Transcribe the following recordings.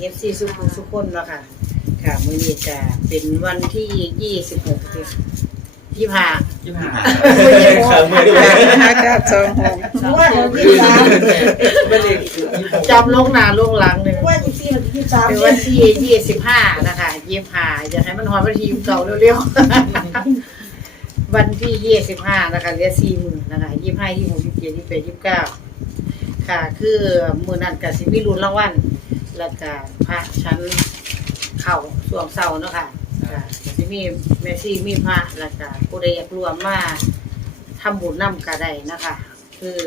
เอฟซีสุขุมสุขคนเนาะค่ะ ค่ะมื้อนี้จะเป็นวันที่ยี่สิบหกยี่ห้ายี่ห้าครับมือด้วยห้าเก้าสองหกว่าเดี๋ยวยี่สามไม่เลยคือจำลงหน้าลงหลังเลยว่ายี่สี่มันยี่สามเป็นเนี่วัยนที่ยี่สิบห้านะคะยี่ห้าอยากให้มันหอยวันที่เก่าเร็วๆวันที่ยี่สิบห้านะคะเรียกสี่หมื่นนะคะยี่ห้ายี่หกยี่เจ็ดยี่แปดยี่เก้า ค่ะ คือมือนั้นกับสิมีรุนรางวัลแล้วก็พระชั้นเข่าสวงเสาเนาะค่ะค่ะสิมีแมซี่มีพระแล้วก็ผู้ใดอยากรวมมาทำบุญนำก็ได้นะคะ คือ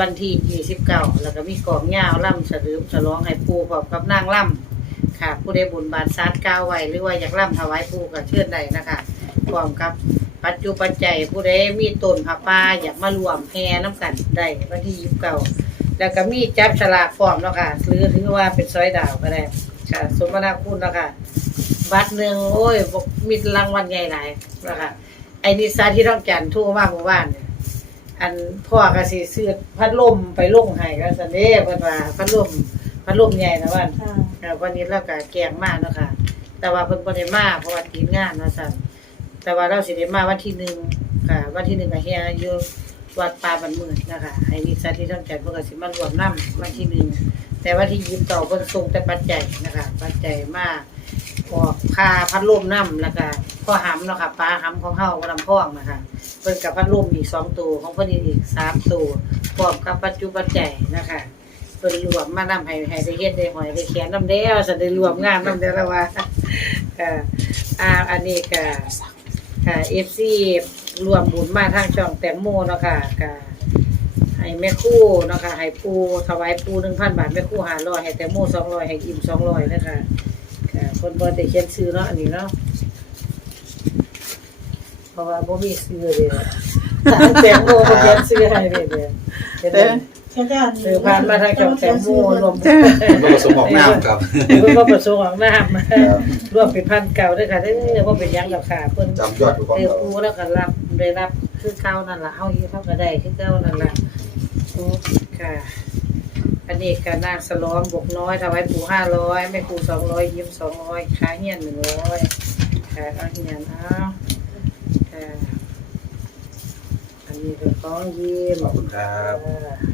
วันที่ยี่สิบเก้าแล้วก็มีกองยาวล่ำเฉลิมฉลองให้ปูพร้อมกับนางล่ำค่ะ ผู้ใดบุญบานซาดก้าวไว้หรือว่าอยากล่ำถวายปูก็เชิญได้นะคะพร้อมกับ ปัจจุปัจจัยผู้ใดมีต้นผักป่าอยากมารวมแพน้ำกันได้วันที่ยี่สิบเก้าแล้วก็มีจับฉลากฟอร์มเนาะค่ะหรือถือว่าเป็นซอยดาวก็ได้ค่ะ สมนาคุณเนาะค่ะบัตรหนึ่งโอ้ยบอกมีรางวัลใหญ่หลายเนาะคะไอ้นิสาที่ต้องจันทร์โทั่วมาเมื่อวานเนี่ยอันพ่อก็สิซื้อพัดลมไปลงให้ก็สันเด้เพิ่นว่าพัดลมพัดลมใหญ่นะวันอ่าค่ะวันนี้เราก็แกงมากเนาะค่ะ แต่ว่าเพิ่นบ่ได้มาเพราะว่าติดงานเนาะสั่น แต่ว่าเราสิได้มาวันที่หนึ่งค่ะวันที่หนึ่งก็เฮียอยู่วัดป่าบันหมื่นนะคะให้นิสัยที่ต้องจัดเพิ่นก็สิมารวมนํวันที่หนึ่งแต่วันที่ยี่สิบเก้าเพิ่นส่งแต่ปัจจัยนะคะปัจจัยมากออกค่าพัดลมนํแล้วก็พ่อหำเนาะค่ะปลาหำของเฮาลำพ่องนะคะเพิ่นกับพัดลมอีกสองตัวของเพิ่นอีกสามตัวพร้อมกับปัจจุปัจจัยนะคะเพิ่นรวมมานำให้ให้ได้เฮ็ดได้หอยได้เขียนนำแล้วจะได้รวมงานนำแล้วล่ะว่าอ่าอันนี้ก็ ค่ะ FC รวมบุญมาทางช่องแตงโมเนาะค่ะก็ให้แม่ครู่เนาะค่ะให้ปูถวายปู1,000บาทแม่ครู่500ให้แตงโม200ให้อิ่ม200นะคะค่ะคนบ่ได้เขียนชื่อเนาะอันนี้เนาะเพราะว่าบ่มีชื่อเลยแตงโมบ่เขียนชื่อให้เลยเด้อ เห็นไหมแค่เจ้าสือผ่านมาทางช่องแตงโมรวมจ้าผสมออกน้ำครับ เพิ่นก็ประสงค์ของน้ำรวมเป็นพันเก่าด้วยค่ะเด้อว่าเป็นหยังดอกค่ะเพิ่น จำยอดอยู่ของเออเราปูแล้วก็รับได้รับคือเก่านั่นล่ะเฮาอยู่เท่าก็ได้คือเก่านั่นล่ะโอ้ค่ะ อันนี้ก็นางสลอมบกน้อยถวายปู่500แม่ครู200ยิ้ม200ขาเฮียน100ค่ะเอาเฮียนเอาค่ะอันนี้ก็ของยิ้มขอบคุณครับใ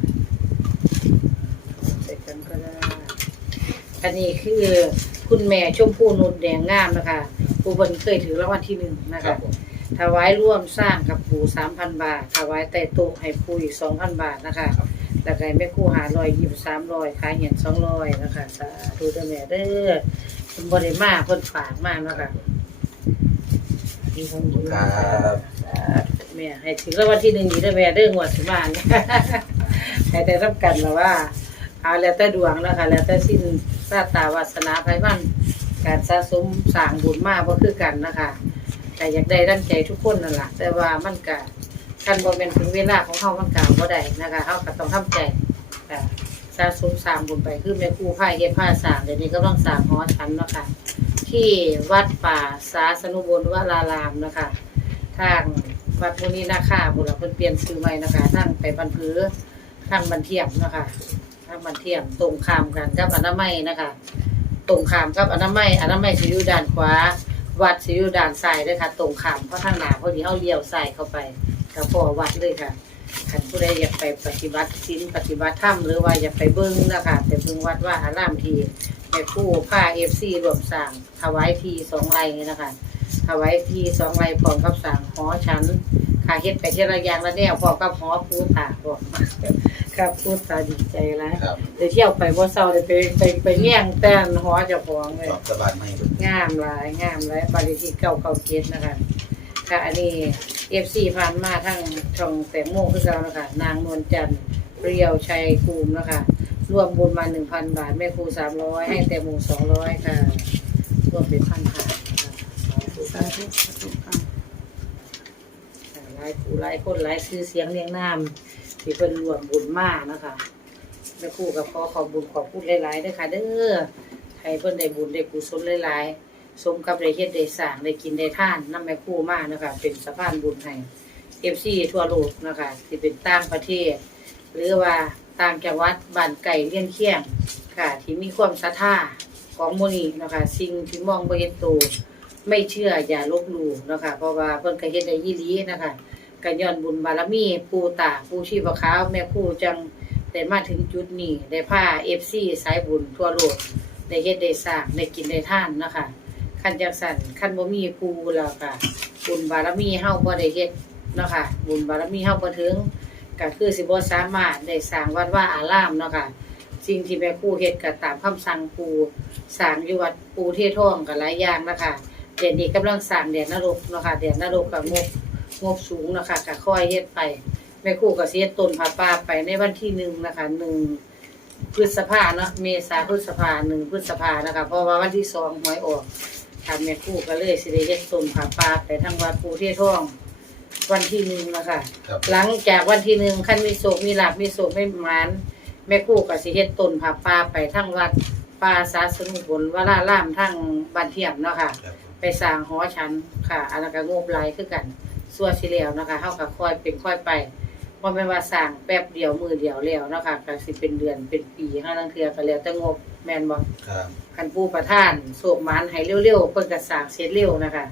ส่กันก็ได้ อันนี้คือคุณแม่ชมพู่นุชแดงงามนะคะผู้บนเคยถือรางวัลที่หนึ่งนะครัคะ บผมถวายร่วมสร้างกับปู่สามพันบาท ถวายแต่โต๊ะให้ปู่อีกสองพันบาทนะคะแล้วก็ให้แม่ครู่หาลอยยิบสามรอยขายเห็นสองรอยนะคะสาธุเด้อแม่เด้อคุณบริมาเพิ่นฝากมากนาะคะมีของขอบคุณครับแม่ให้ถึงรางวัลที่หนึ่งอยู่เด้อแม่เด้อหวดสิมาเนี่ยให้แต่รับกันแล้วว่า เอาแล้วแต่ดวงเนาะคะแล้วแต่สิ้นชาตาวาสนาไพมันการสะสมสร้างบุญมากก็คือกันนะคะแต่อยากได้ดั้งใจทุกคนนั่นแหละแต่ว่ามันกะกันบ่เป็นถึงเวลาของเขามันกะบ่ได้นะคะเขาก็ต้องทำใจสะสมสร้างบุญไปคือแม่ครูพายเฮ็ดผ้าสร้างเดี๋ยวนี้ก็ต้องสร้างหอฉันเนาะค่ะที่วัดป่าสาสนุบลวรารามนะคะทางวัดมุนีนาคาบุรเพิ่นเปลี่ยนชื่อใหม่นะคะทางไปบันพือทางบันเทียมนะคะ ทางบันเทียมตรงข้ามกันกับอนามัยนะคะ ตรงข้ามกับอนามัยอนามัยสิอยู่ด้านขวา วัดสิอยู่ด้านซ้ายเด้ค่ะ ตรงข้ามเพราะทางหน้าพอดีเฮาเลี้ยวซ้ายเข้าไปกับพอวัดเลยค่ะคันผู้ใดอยากไปปฏิบัติศีลปฏิบัติธรรมหรือว่าอยากไปเบิ่งนะคะไปเบิ่งวัดว่าอารามทีแม่ครู่ผ้า FC รวมสร้างถวายทีสองไรนี่นะคะถวายทีสองไรพร้อมกับสร้างหอชั้นค่าเฮ็ดไปเทีละยางละแนวพร้อมกับหอปูตาพร้อม ครับพูดตาดีใจแล้วครับเดี๋ยวเที่ยวไปบ่เศร้าเดี๋ยวไปไปไปแย่งแต่นหอเจ้าของเลยจอบสบายไหมครับงามหลายงามหลายบาริที่เก่าเก่าเกตนะคะค่ะอันนี้เอฟซีผ่านมาทั้งช่องแตงโมคือเรานะคะนางนวลจันทร์เปรียวชัยภูมินะคะรวมบุญมาหนึ่งพันบาท แม่ครูสามร้อยให้แตงโมสองร้อยค่ะรวมเป็นพันบาทค่ะสาธุสาธุสาธุค่ะค่ะหลายผู้หลายคนหลายชื่อเสียงเรียงนาม ที่เพิ่นรวมบุญมากนะคะแม่ครูกับขอขอบบุญขอบคุณหลายๆด้อค่ะ เด้อให้เพิ่นได้บุญได้กุศลหลายๆสมกับได้เฮ็ดได้สร้างได้กินได้ทานนำแม่ครู่มากนะคะเป็นสะพานบุญให้ FC ทั่วโลกนะคะที่เป็นต่างประเทศ หรือว่าต่างจังหวัดบ้านไก่เลี้ยงเคียงค่ะ ที่มีความศรัทธาของหมูนีนะคะสิ่งที่มองบ่เห็นตัวไม่เชื่ออย่าลบหลู่นะคะเพราะว่าเพิ่นก็เฮ็ดได้ยี่ลีนะคะ ก็ย้อนบุญบารมีปูตาปูชีพขาวแม่ครูจังได้มาถึงจุดนี้ได้พา FC สายบุญทั่วโลกได้เฮ็ดได้สร้างได้กินได้ทานเนาะคะคันจังซั่นคันบ่มีปูแล้วก็บุญบารมีเฮาบ่ได้เฮ็ดเนาะค่ะ บุญบารมีเฮาบ่ถึงก็คือสิบ่สามารถได้สร้างวัดว่าอารามเนาะค่ะสิ่งที่แม่ครูเฮ็ดก็ตามคำสั่งปูสร้างอยู่วัดปูเทท่องก็หลายอย่างนะคะเดี๋ยวนี้กำลังสร้างแดนนรกเนาะค่ะแดนนรกก็งบ งบสูงเนาะค่ะก็ค่อยเฮ็ดไปแม่ครูก็สิเฮ็ดต้นผ้าป่าไปในวันที่หนึ่งนะคะหนึ่งพฤษภาเนาะเมษาพฤษภาหนึ่งพฤษภานะคะ เพราะว่าวันที่สองหวยออกทางแม่ครูก็เลยสิได้เฮ็ดต้นผ้าป่าไปทางวัดปูเทศท่อง วันที่หนึ่งนะคะครับ หลังจากวันที่หนึ่งขั้นมีโศกมีลาบมีโศกไม่หมานแม่ครู่กับสิเฮ็ดต้นผาป่าไปทั้งวัดป่าสาสนุผลวราล่ามทั้งบ้านเทียมเนาะค่ะ ครับ ไปสร้างหอชั้นค่ะอันนั้นก็งบหลายคือกัน ส่วนสิแล้วเนาะคะเฮาก็ค่อยเป็นค่อยไปบ่แม่นว่าสร้างแป๊บเดียวมือเดียวแล้วเนาะค่ะก็สิเป็นเดือนเป็นปีห้าลังเทื่อก็แล้วแต่งบแม่นบ่ครับคันปูประท่านโศกหมันให้เร็วๆเพิ่นก็สร้างเสร็จเร็วนะคะ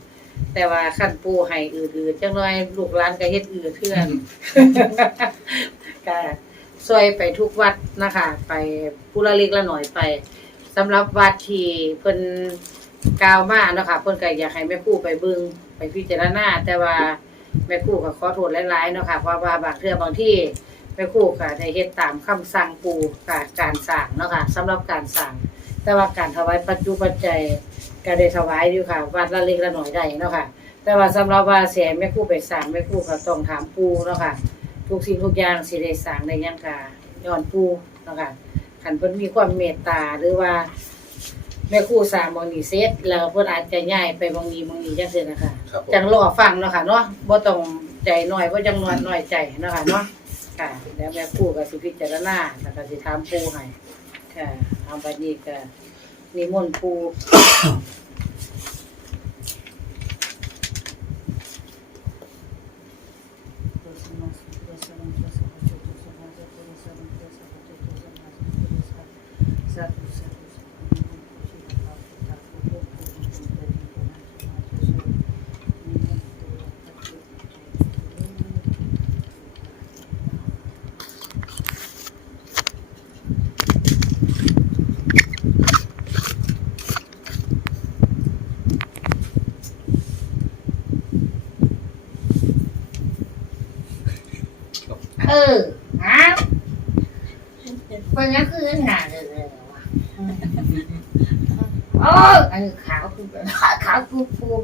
แต่ว่าคันปูให้อืดๆจังน้อยลูกหลานก็เฮ็ดอืดเทื่อนก็ช่วยไปทุกวัดนะคะ ไปผู้ละเล็กละหน่อยไปสำหรับวัดที่เพิ่น กล่าวมาเนาะค่ะเพิ่นก็อยากให้แม่ครูไปเบิ่งไปพิจารณาแต่ว่าแม่ครูก็ขอโทษหลายๆเนาะค่ะเพราะว่าบางเทื่อบางที่แม่ครูก็ได้เฮ็ดตามคำสั่งปูกับการสร้างเนาะค่ะสำหรับการสร้างแต่ว่าการถวายปัจจุปัจจัยก็ได้ถวายอยู่ค่ะวัดละเล็กละหน้อยได้เนาะค่ะ แต่ว่าสำหรับว่าเสียแม่ครูไปสร้างแม่ครูก็ต้องถามปูเนาะค่ะ ทุกสิ่งทุกอย่างสิได้สร้างได้หยังกะย้อนปูเนาะค่ะคันเพิ่นมีความเมตตาหรือว่า แม่ครูสร้างบางนี้เสร็จแล้วเพิ่นอาจจะย้ายไปบางนี้บางนี้จังซี่นะคะครับผมจังรอฟังเนาะค่ะเนาะบ่ต้องใจน้อยบ่จังน้อยน้อยใจเนาะค่ะเนาะค่ะแล้วแม่ครูก็สิพิจารณาแล้วก็สิถามปูให้ค่ะเอาบัดนี้ก็นิมนต์ปู เออฮะคนนั้นคือหนาเลยเลยวะโอ้ยอันนี้ขาวคือขาว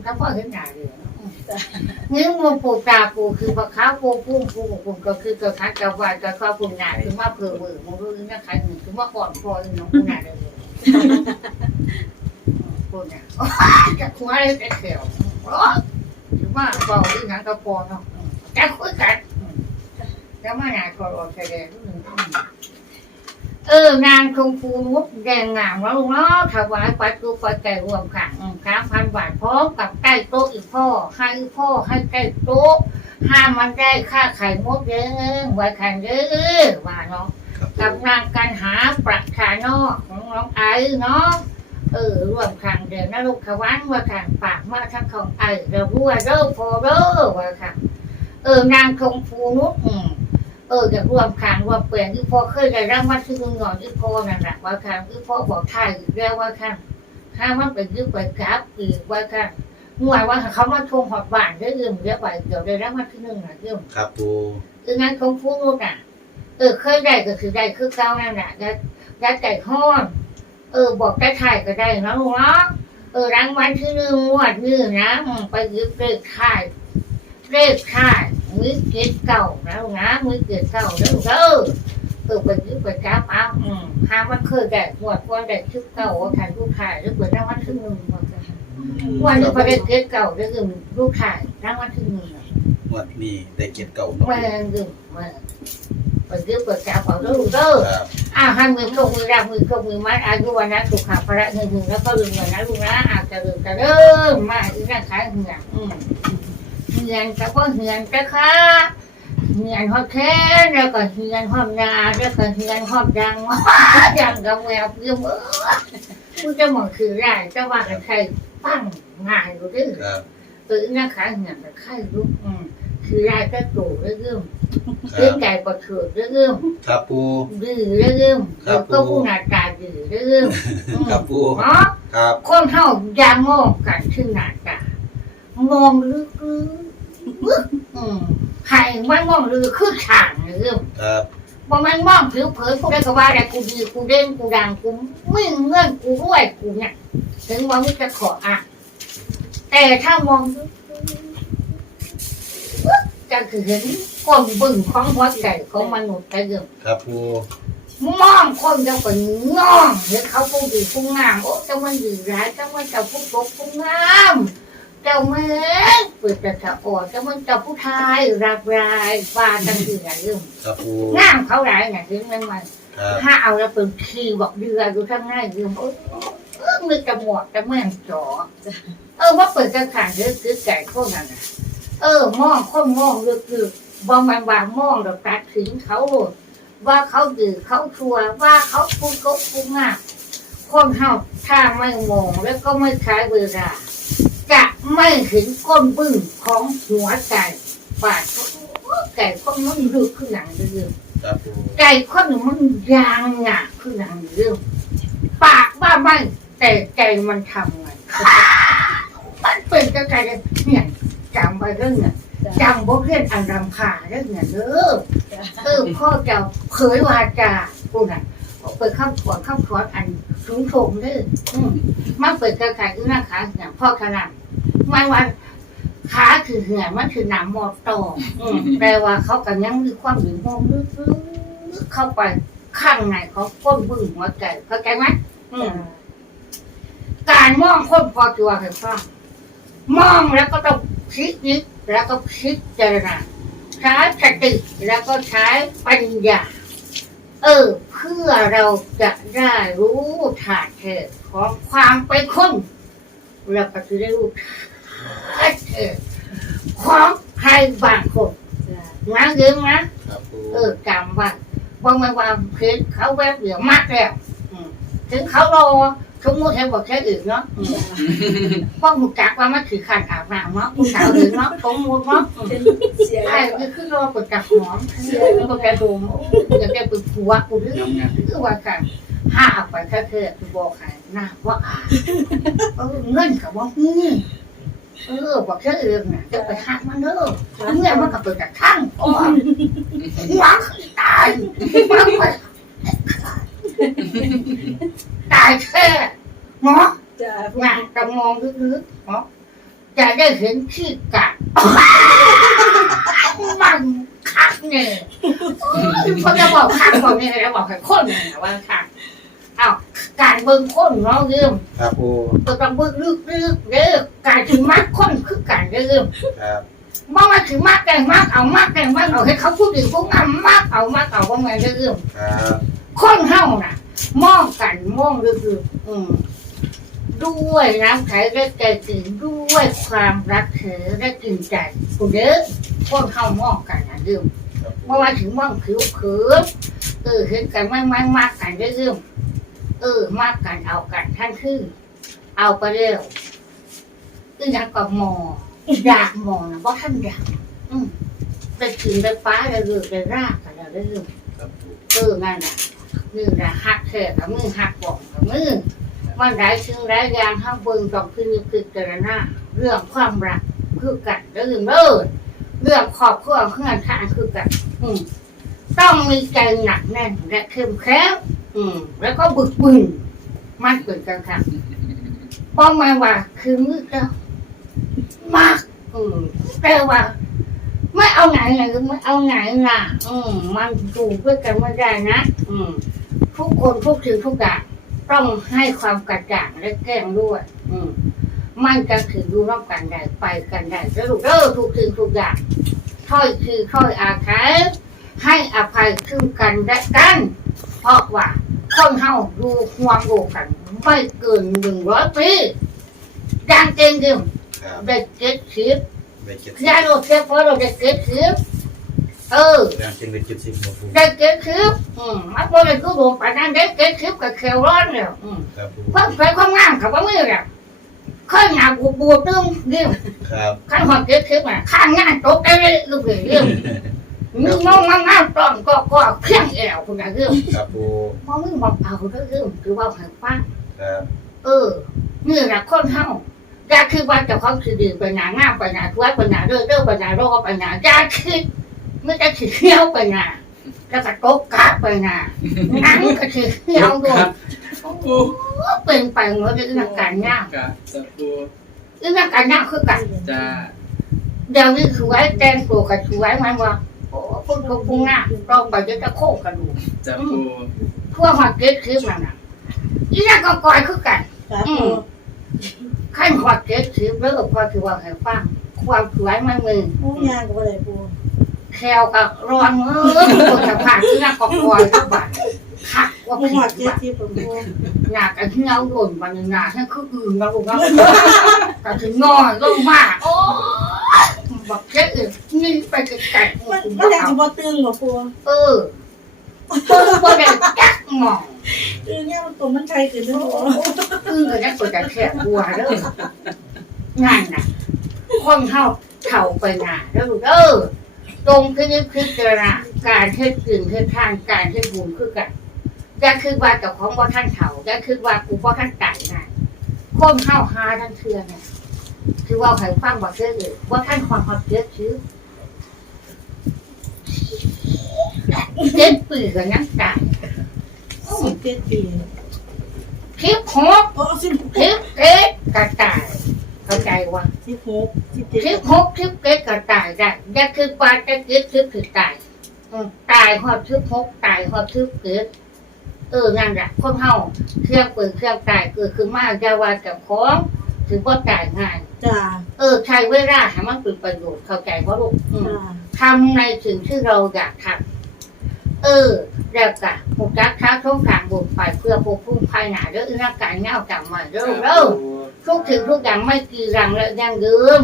ปูปูถ้าพ่อเห็นหนาเลยเนาะนี่มันปูตาปูคือปลาข้าวปูปูปูปูก็คือกระคัดกระวายกระข้าวปูหนาคือว่าเผื่อเบื่อมันรู้นะครหนึ่งคือว่าก่อนพอน้องปูหนาเลยปูหนาจะคุ้ยจะเขียวถือว่าเบาที่นั้นก็พอเนาะจะคุยกันแล้วมานานก็รออกแสดงหนึ่ง เออนางชมพูนุชแดงงามแล้วลุงเนาะถวายปัจจุปัจจัยรวมค่ะสามพันบาทพร้อมกับใกล้โต๊ะอีกพ่อให้อีกพ่อให้ใกล้โต๊ะห้ามมันได้ค่าไข่มดเยอะไว้ขันเยอะว่าเนาะครับกับนางกันหาประชานอกของน้องไอ้เนาะเออรวมขังเดือนนรกขวันว่าขังปากมาทั้งของไอ้เดี๋ยวพูดเด้อพอเด้อว่าค่ะเออนางชมพูนุชอืม เออจะรวมขางรวมเปลี่ยนที่พ่อเคยได้รับมาชื่อหน่อยที่พ่อนั่นแหละว่าครั้งที่พ่อบอกท่ายอีกแล้วว่าครั้งถ้ามันไปยึดไปกราบอีกว่าครั้งหน่วยว่าเขามาชมหอดบ้านได้ยืมเรียอะไปเดี๋ยวได้รับมาชื่อหนึ่งนะยืมครับปูคืองานของผู้นู้นอะเออเคยได้ก็คือได้คือเก้านั่นแหละได้ได้ไก่ห้อนเออบอกได้ถ่ายก็ได้นะลุงเนาะเออรางวัลที่หนึ่งงวดนี้นะไปยึดเลขถ่ายเลขค่าย มือเก็ดเก่าแล้วนะมือเก็ดเก่าเด้อเด้อเออไปยึดไปจับเอาอืมหามันเคยได้หวดวันได้ชุดเก่าว่าทันลูกขายหรือเปิดรางวัลที่หนึ่งว่าจะวันนี้พอได้เก็ดเก่าได้ยืมลูกขายรางวัลที่หนึ่งงวดนี้ได้เกียรติเก่าเนาะแม่ยืมแม่ไปยึดไปจับเอาเด้อเด้อครับอ่าให้มือโชคมือรับมือโชคมือมัดอายุวันนะสุขภาพระเงินหนึ่งแล้วก็ลืมเงินนะลูกนะอาจจะลืมจะเริ่มมาอีกร่างกายเหงื่อ อืมเหือนก็บ่เหือนก็ค่ะเฮียนหอดแค่แล้วก็เฮียนหอดงาแล้วก็เฮียนหอดดังดังกับแววเพื่อเมื่อกูจะมองคือได้จะว่ากันใครปั้งง่ายรู้ดื้อครับตื่นนะคะเหียนกับใครรู้อืมคือได้ก็โตเรื่องคเรื่รัองบใจประเถิดเรื่องครับปูดื้อเรื่องครัแล้บวก็ผู้หน้าตาดื้อเรื่องครับปูเนาะครับคนเท่าอย่ามองกันที่หน้าตามองลึกๆ ลึกอืมใครมันมองลึกคือฉางเรื่องครับบ่มันมองผิวเผินผู้ใดก็ว่าได้กูดีกูเด่นกูดังกูไม่เงื่อนกูรวยกูเนี่ยถึงว่ามึงจะขออะ แต่ถ้ามองลึกๆจะคือเห็นก้นบึ้งของหัวใจของมนุษย์แต่เรื่องครับปูมองคนจะเป็นง่องเห็นเขาผู้ดีผู้งามโอ้เจ้ามันดีร้ายเจ้ามันเจ้าผู้ตกผู้งาม เจ้าแม่เปิดแต่จะอ่อนเจ้ามันเจ้าผู้ชายรักรายว่าจังคืออะไรเรื่องครับปูงามเขาหลายเนี่ยถึงมันมันครับถ้าเอาแล้วเป็นคีย์บอกเดือดูทั้งง่ายยืมเออเออมือจะหมวกจะแม่งจอเออว่าเปิดกระถางเยอะคือไก่พวกนั้นน่ะเออมองคนมองลึกๆบางมันบางมองเราตัดถึงเขาโลดว่าเขาดื้อเขาชัวว่าเขาพูดกบพูดมากคนเฮาถ้าไม่มองแล้วก็ไม่ใช้เวลา จะไม่เห็นก้นบึ้งของหัวใจปากไก่คนมันลึกขึ้นหลังเรื่อยๆครับปูไก่คนหนึ่งมันยางหนักคือหนังเรื่องปากว่าไม่แต่ใจมันทำไงมันเป็นกระไก่เนี่ยจำไปเรื่องเนี่ยจำบทเรียนอันรำคาญเรื่องเนี่ยเด้อเออพ่อจะเผยวาจาพูดน่ะ เปิดข้ามขวดข้ามขวดอันสูงโถงเด้ออืมมันเปิดกระไก่คือหน้าขาเนี่ยพ่อขนาดมันวันขาคือเหือนมันคือหนามหมอตองอืมแปลว่าเขากันยังมีความหึงมองลึกๆเข้าไปข้างในของก้นบึ้งหัวใจเข้าใจไหมอืมการมองคนพอตัวเห็นป่ะมองแล้วก็ต้องคิดนิดแล้วก็คิดเจรณาใช้สติแล้วก็ใช้ปัญญา เออ เพื่อเราจะได้รู้ถาดเธอของความเป็นคนแล้วก็จะได้รู้ถาดเธอของใครบางคนนะเยอะนะครับปูเออจำว่าบางบางบางเพจเขาแวบเดียวมากแล้วอืมถึงเขารอ สมมติให้บอกแค่อื่นเนาะเพราะมึงจักว่ามันถือขันอาบน้ำเนาะมึงสาวอื่นเนาะสมมติเนาะอืมเสียไอ้คือคือรอปวดจักหอมเสียปวดกระดูมอยากจะเป็นผัวกูหรือคือว่ากันห้าเอาไปแค่เธอคือบอกใครหน้าว่าอ่าเออเงินกับว่าอืมเออบอกแค่อื่นนะจะไปหักมันเด้อเมื่อมันก็เปิดจากข้างอ๋อหวังตายหวังไป ตายแค่หมอจ้าหนังจะมองลึกๆหมอจะได้เห็นขี้กัดมันคักเนี่ยเขาจะบอกคักบอกนี่แล้วบอกให้คนเนี่ยว่าคักเอาการเบิ่งคนเนาะเรื่องครับปูก็ต้องเบิ่งลึกๆเด้อการถึงมักคนคือการเรื่องครับมองมาถึงมากแต่งมากเอามากแต่งมากเอาให้เขาพูดถึงพวกนั้นมากเอามากเอาว่าไงเรื่องครับ คนเฮาน่ะ มองกันมองลึกๆอืมด้วยน้ำใจและใจถึงด้วยความรักเธอและจริงใจคุณเด้อคนเฮามองกันนะเรื่องครับเมื่อมาถึงมองผิวเผินเออเห็นกันไม่ไม่มากกันเรื่องเออ มากกันเอากันท่านคือเอาไปเร็วอีนักก็มองอยากมองนะเพราะท่านอยากอืมไปถึงไปป้าเลยเลยไปรากกันแล้วเรื่องครับปูเออนั่นน่ะ นี่นะหักแท้กับมือหักบอกกับมือมันหลายสิ่งหลายอย่างห้ามเบิ่งต้องพินิจพิจรณาเรื่องความรักคือกันเรื่องเลิศเรื่องครอบครัวเพื่อนทางคือกันอืมต้องมีใจหนักแน่นและเข้มแข็งอืม แล้วก็บึกบึนมันเป็นกันค่ะเพราะมาว่าคือมือเจ้ามากอืมแต่ว่าไม่เอาไหนไหนก็ไม่เอาไหนล่ะ อืม มันดูด้วยกันไม่ได้นะ อืม ทุกคนทุกสิ่งทุกอย่างต้องให้ความกระจ่างและแก้งด้วย อืมมันจะถือดูร่วมกันได้ไปกันได้สรุปเออทุกสิ่งทุกอย่างถ้อยคือถ้อยอาศัยให้อภัยซึ่งกันและกัน เพราะว่าคนเฮาดูความดูกัน ไม่เกินหนึ่งร้อยปีดังเก่งจริงครับได้เก็ตชิปไปเก็บยาโรเทปเพราะเราจะเก็บคือ เออแรงเชียงเป็นเจ็ดสิบบ่ปูได้เกิดคลิปอืมมันบ่ได้คือรวมปานนั้นได้เกิดคลิปกับเขียวร้อนแล้วอืมครับปูความสวยความงามกับว่ามือแล้วค่อยหนาบูบูตึ้มเรื่องครับขั้นหอดเกิดคลิปอะข้างงานตกได้เลยลูกเรื่องมึงมองงามๆต้องก็ก็เครื่องแอวคุณน่ะเรื่องครับปูมองมึงบอกเอาเรื่องเรื่องคือว่าให้ฟังครับเออนี่แหละคนเฮาอยาคือว่าเจะเขาคือดีไปหนางามไปหนาทวยไปหนาเรื่อเรื่อไปหนารอไปหนาอยาคือ ไม่ได้ถือเที่ยวไปหนาแล้วก็ตกกาไปหนาหนังก็ถือเที่ยวด้วยโอ้โหเป็นไปหมดเลยเรื่องการงานกะจะปูเรื่องการงานคือกันจ้าเดี๋ยวนี้คือไว้แต่งตัวกับคือไว้มันว่าโอ้พุ่งทุกพุ่งหน้าต้องไปจะจะโค้งกันดูจะปูทั่วหัดเกิดขึ้นมาน่ะอีนั่นก็ก่อยคือกันครับปูขั้นหัดเกิดขึ้นเริ่มพอคือว่าให้ฟังความสวยมันมือโอ้ยางกับอะไรปู แควกับร้อนมือคนจะผ่านที่นั่นก็ก่อยทุกบาทคักว่าปูผิหอดดเจ็ดบาทที่ผมปูหนักกันเที่ยวโดนบันหนาให้คืออื่นนะลูกนะแต่ถึงนอนลงมาโอ้บอกแค่อื่นนี่ไปไกลๆมันมันอยากจะบอตึงเหรอปูเออเพิ่งบ่ได้จักหมองตึงเนี่ยมันตัวมันไทยขึ้นด้วยปูเพิ่งก็ได้ตัวจะแค่บัวเด้องานน่ะคนเฮาเฒ่าไปหน้าเด้อลูกเด้อ ตรงคือนี่คือเจรณาการเฮ็ดกินเฮ็ดทานการเฮ็ดบุญคือกันอย่าคือว่าเจ้าของบ่ท่านเฒ่าอย่าคือว่ากูบ่ท่านตายง่ายคนเฮาหาทั้งเทื่อเนี่ยคือว่าให้ฟังบ่เชื่อเลยบ่ท่านความความเชื่อชื่อเจ็ดปีก็ยังตายสิบเจ็ดปีคลิปหกโอ้สิบคลิปเอ็ดกระต่าย เข้าใจว่าสิบหกสิบเจ็ดคลิปหกคลิปเอ็ดกระต่ายได้อย่าคือปลาจะคลิปคลิปคือตายอืมตายหอดคลิปหกตายหอดคลิปเอ็ดเออนั่นแหละคนเฮาเครื่องปืนเครื่องตายเกิดขึ้นมาจะว่ากับของถือว่าตายง่ายจ้าเออใช้เวลาให้มันเป็นประโยชน์เข้าใจว่าลูกอืมจ้าทำในสิ่งที่เราอยากทำเออ แล้วก็หุกจักท้าท่องทางบุญไปเพื่อปกพุ่มภายหนาเด้อร่างกายเงาจังมาเด้อเด้อทุกสิ่งทุกอย่างไม่กีรังและยั่งยืน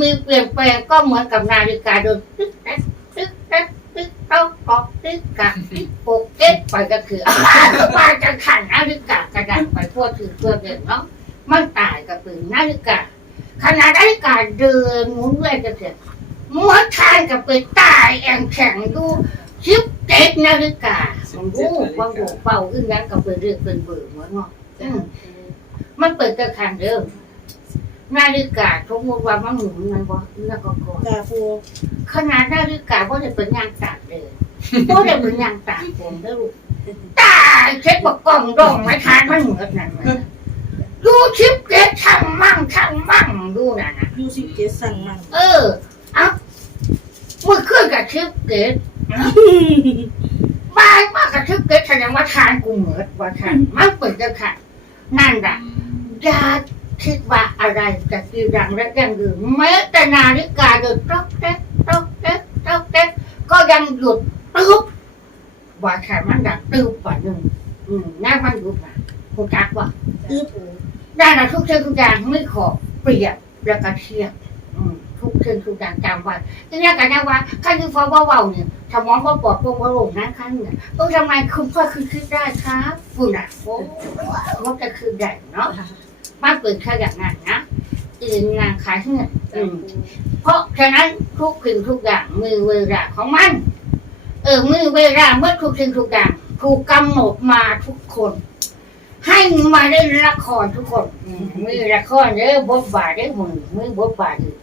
มีเปลี่ยนแปลงก็เหมือนกับนาฬิกาเดินตึ๊กแต๊กตึ๊กแต๊กตึ๊กต๊อกต๊อกตึ๊กกักตึ๊กโปกเก็ตไปก็คืออาว่าจะขันนาฬิกากระดันไปทั่วถึงตัวเด่นเนาะมันตายกับปืนนาฬิกาขณะนาฬิกาเดินหมุนเวียนกันเสร็จเมื่อทานกับไปตายแองแข็งดู ชิปเจ็ดนาฬิกาผมรู้ว่าหัวเป่าอึ้งยังกับเป็นเรื่องเป็นเบื่อเหมือนเนาะอืมมันเปิดกระคันเดิมนาฬิกาทุกมติว่ามันหมุนมันบ่แล้วก็ก่อนจ้าปูขนาดนาฬิกาว่าจะเป็นยางตากเลยว่าจะเป็นยางตากผมได้ลูกตายเช็ดบอกกล่องดองไม้ทานมันเหมือนนั่นเลยดูชิปเก็ตช่างมั่งช่างมั่งดูน่ะนะยูสิบเจ็ดสั่งมันเออเอ้ามือขึ้นกับชิปเก็ต บายมากกับชิปเก็ตแสดงว่าทานกูเหมือนว่าทานมันเปิดกระคันนั่นแหละอย่าคิดว่าอะไรจะกีรังและยังยืนแม้แต่นาฬิกาเดินต๊อกแต๊กต๊อกแต๊กต๊อกแต๊กก็ยังหยุดตึ๊บว่าแค่มันดังตึ๊บกว่าหนึ่งอืมน่ามันหยุดนะคุณจักว่าอึ๊บได้นะทุกเรื่องทุกอย่างไม่ขอเปรียบแล้วก็เทียบ อืมทุกเรื่องทุกอย่างจำไว้ทีนี้กันนะว่าขั้นที่ฟ้าว่าเบาเนี่ยสมองว่าปลอดโปร่งว่าโล่งนะขั้นเนี่ยเออทำไมคุณพ่อคือคิดได้ครับคุณอะโอ้ว่าจะคือใหญ่เนาะบ้านเปิดแค่อย่างนั้นนะอื่นงานขายเนี่ยอืมเพราะฉะนั้นทุกสิ่งทุกอย่างมีเวลาของมัน เออมีเวลาเมื่อทุกสิ่งทุกอย่างถูกกำหนดมาทุกคนให้มาได้ละครทุกคนอืมมีละครเด้อบทบาทได้มือมือบทบาทอีก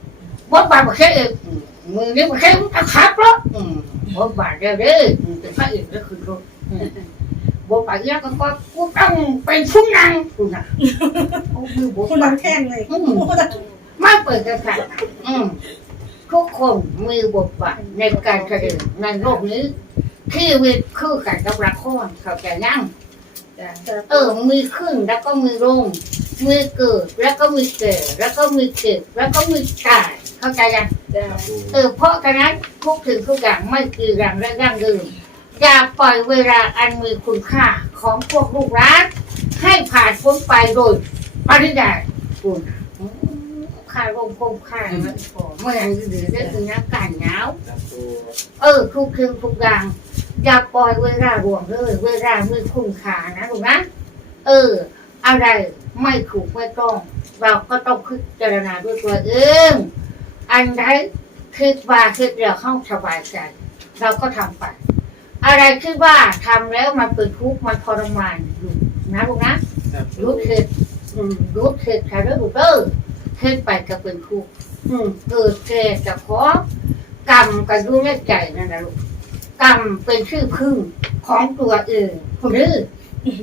บทบาทมาแค่เองอืมมือนี่มาแค่ตะขับรถอืมบทบาทเด้อเด้ออืมเป็นพระเอกก็คือรถอืมบทบาทเนี้ยก็ก็กูต้องเป็นผู้นำกูนะโอ้มือบทคนบานั้ทนแข้งเลยอืมไม่เปิดกระสันอืมทุกคนมีบทบาทในการแสดงในโลกนี้ที่วิตคือกันกับละครเขาใจยั่งจ้าเออมีขึ้นแล้วก็มีลงมีเกิดแล้วก็มีเกิดแล้วก็มีเกิดแล้วก็มีตาย เข้าใจยังจ้าเออเพราะฉะนั้นทุกถึงทุกอย่างไม่กีรังและยั่งยืนอย่าปล่อยเวลาอันมีคุณค่าของพวกลูกร้านให้ผ่านพ้นไปโดยปริยายคุณอืมขค่าร่มคุ้มค่ามันพอเมื่อไหร่หรือได้คือนักการหนาวครับปูเออทุกคืนทุกอย่างอย่าปล่อยเวลารวมเลยเวลาไม่คุ้มค่านะถูกนะเออ อะไรไม่ถูกไม่ต้อง เราก็ต้องพิจารณาด้วยตัวเอง อันใดคิดว่าคิดแล้วเข้าสบายใจเราก็ทำไป อะไรคิดว่าทำแล้วมันเป็นทุกข์มันทรมานอยู่นะลูกนะครับปูรู้เถิดอืมรู้เถิดค่ะรู้เด้อเถิดไปก็เป็นทุกข์อืมเกิดแก่จะขอกรรมกันรู้ในใจนั่นนะลูกกรรมเป็นชื่อพึ่งของตัวเองคุณดื้อ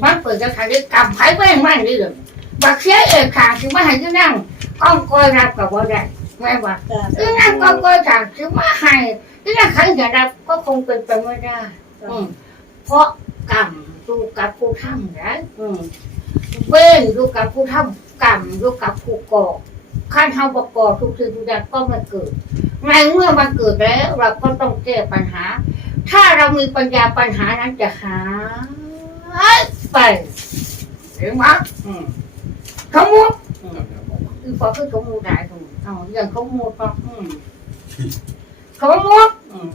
มันเปิดจะทำได้กรรมไผ่แม่งมันนี่เลยบักเสียเอกขางคือมาให้ที่นั่งก้องกอยรับกับว่าได้ แม่ว่าจ้าที่นั่งก้องกอยขางคือมาให้ที่นั่งใครจะรับก็คงเป็นไปไม่ได้อืมเพราะกรรมดูกับผู้ทำนะอืมเว้นดูกับผู้ทำกรรมดูกับผู้ก่อขั้นเฮาประกอบทุกสิ่งทุกอย่างก็มาเกิดในเมื่อมันเกิดแล้วเราก็ต้องแก้ปัญหา ถ้าเรามีปัญญาปัญหานั้นจะหายไปเห็นไหมอืมขโมยอืมคือพอคือขโมยได้ถูก เอาอย่างเขาโมยก็อืมเขาโมยอืม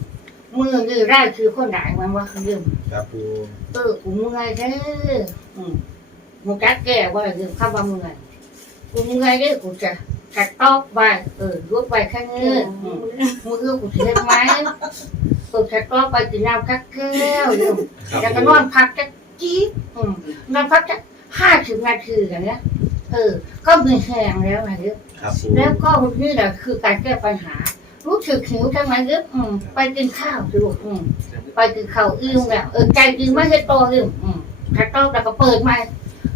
มือนี่ได้คือคนไหนมันว่าคือเรื่องครับปูเออกูเมื่อยเด้ออืมมึงจักแก้ว่าเรื่องคำว่าเมื่อยกูเมื่อยเด้อกูจะกัดตอกไปเออรวบไปแค่นี้อืมมือกูเสียไหมกูจะตอกไปกินน้ำคักแก้วอยู่ครับแล้วก็ปูนอนพักจักจี๊ดอืมนอนพักจักห้าสิบนาทีอย่างเงี้ยเออ ก็มีแหงแล้วนะเด้อ ครับปูแล้วก็นี่แหละคือการแก้ปัญหา รู้สึกหิวใช่ไหมเด้ออืมไปกินข้าวสิลูกอืมไปกินข้าวอิ่มแล้วเออใจดีไม่ใช่โตอิ่มอืมถ้าโตแล้วก็เปิดมา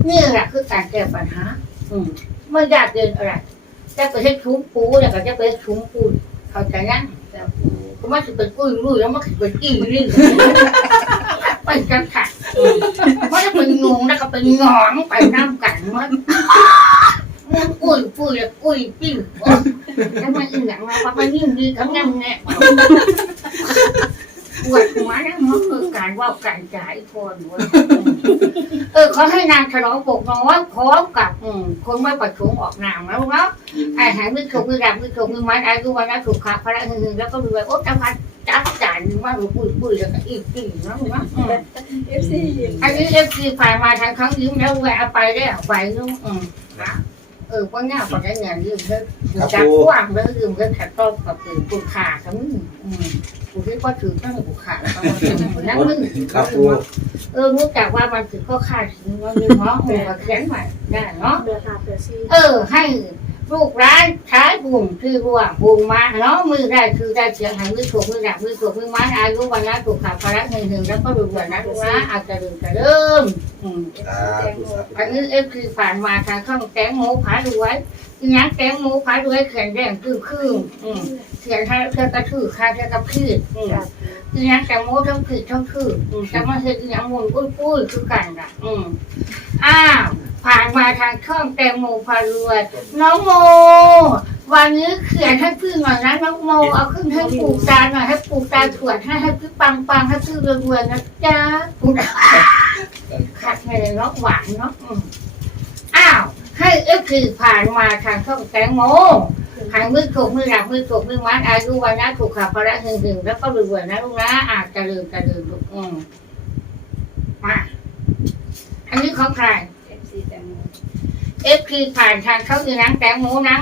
นี่แหละคือการแก้ปัญหา อืมไม่ยากเกินอะไรจะไปให้ชุ้มปูเนี่ยก็จะไปให้ชุ้มปูเข้าใจยังจ้าปูก็ไม่ถึงเป็นกุ้ยลุยแล้วมันถึงเป็นกี่ลิ่งไปกันค่ะอืมเพราะถ้าเป็นงงแล้วก็เป็นงองไปน้ำกันมัน มันกุ้ยปุ้ยกุ้ยปิ้วแล้วมันอีหนังมาว่ามันยิ่งดีกับงั้นแน่ปวดหัวนะมันคือการว่าการจ่ายพรเว้ยเออเขาให้นางฉลองปกน้อยพร้อมกับอืมคนไม่ประชุมออกนามแล้วเนาะไอ้หายมือถูกมือดำมือถูกมือไม้อายุวันนั้นถูกขาพระหึงแล้วก็รวยโอ๊ตจังหวัดจับจานว่าบุยบุยแล้วก็อีกอีกเนาะเนาะอืมเอฟซีอันนี้เอฟซีผ่านมาทางครั้งยิ้มแล้วแวะไปได้เอาไปนู้นอืมนะ เออว่าง่ายกว่าได้เงินยืมเพิ่มจากกว้างแล้วยืมเพิ่มขัดต้นกับปืนปูขาทั้งมืออืมกูคิดว่าถือตั้งกูขาดแล้วนั่งมือครับปูเออรู้จักว่ามันคือข้อขาดถึงว่ามีหมอหูกับเขียนใหม่ได้เนาะเดือดหาเดือดซีเออให้ ลูกร้านใช้บุญคือร่วงบุญมมาเนาะมือได้คือได้เสียงหันมือถูกมือหนักมือถูกมือไม้อายุวันนั้นถูกขาดภาระหนึ่งหนึ่งแล้วก็รวยนะลูกนะอาจจะลืมจะเริ่มอืมอันนี้เอฟคือผ่านมาทางข้างแตงโมผารวยอีนังแตงโมผารวยเขียนแดงคือคืออืมเขียนให้เธอกระถือค่าเธอกระพืชอืมยังแตงโมทั้งพืชทั้งคืออืมจะมาเห็นอีนังมุนปุ้ยปุ้ยคือกันอะอืมอ้าว ผ่านมาทางช่องแตงโมพารวย น้องโม วันนี้เขียนให้พี่หน่อยนะน้องโม เอาขึ้นให้ปู่ตาหน่อยให้ปู่ตาตรวจให้ให้พี่ปังปังให้พี่รวยๆนะจ๊ะปู่ตาขัดให้เลยเนาะหวานเนาะอืมอ้าว ให้เอฟคือผ่านมาทางช่องแตงโมหางมือถูกมือหลักมือถูกมือมัดอายุวันนะถูกขับพระหึงหึงแล้วก็รวยๆนะลูกนะอาจจะลืมจะลืมลูกอืมมาอันนี้ของใคร เอฟซีแตงโมเอฟคือผ่านทางเข้าคือนังแตงโมนัง